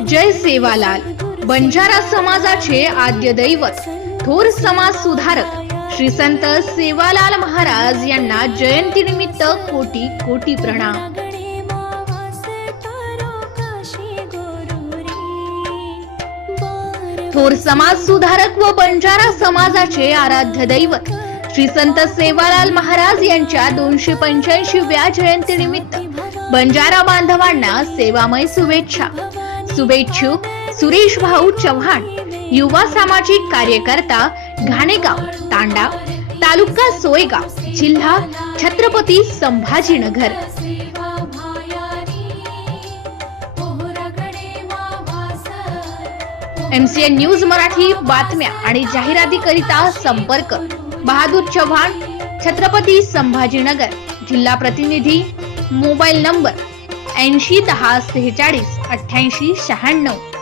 जय सेवालाल. बंजारा समाजाचे आद्य दैवत थोर समाज सुधारक श्री संत सेवालाल महाराज यांना जयंती निमित्त कोटी कोटी प्रणाम. थोर समाज सुधारक व बंजारा समाजाचे आराध्य दैवत श्री संत सेवालाल महाराज यांच्या दोनशे पंच्याऐंशीव्या जयंती निमित्त बंजारा बांधवांना सेवामय शुभेच्छा. शुभेच्छुक सुरेश भाऊ चव्हाण युवा सामाजिक कार्यकर्ता घाणेगाव तांडा तालुका सोयगाव जिल्हा छत्रपती संभाजीनगर. एमसीएन न्यूज मराठी बातम्या आणि जाहिरातीकरिता संपर्क बहादूर चव्हाण छत्रपती संभाजीनगर जिल्हा प्रतिनिधी मोबाईल नंबर ऐंशी दहा सेहेचाळीस अठ्ठ्याऐंशी शहाण्णव.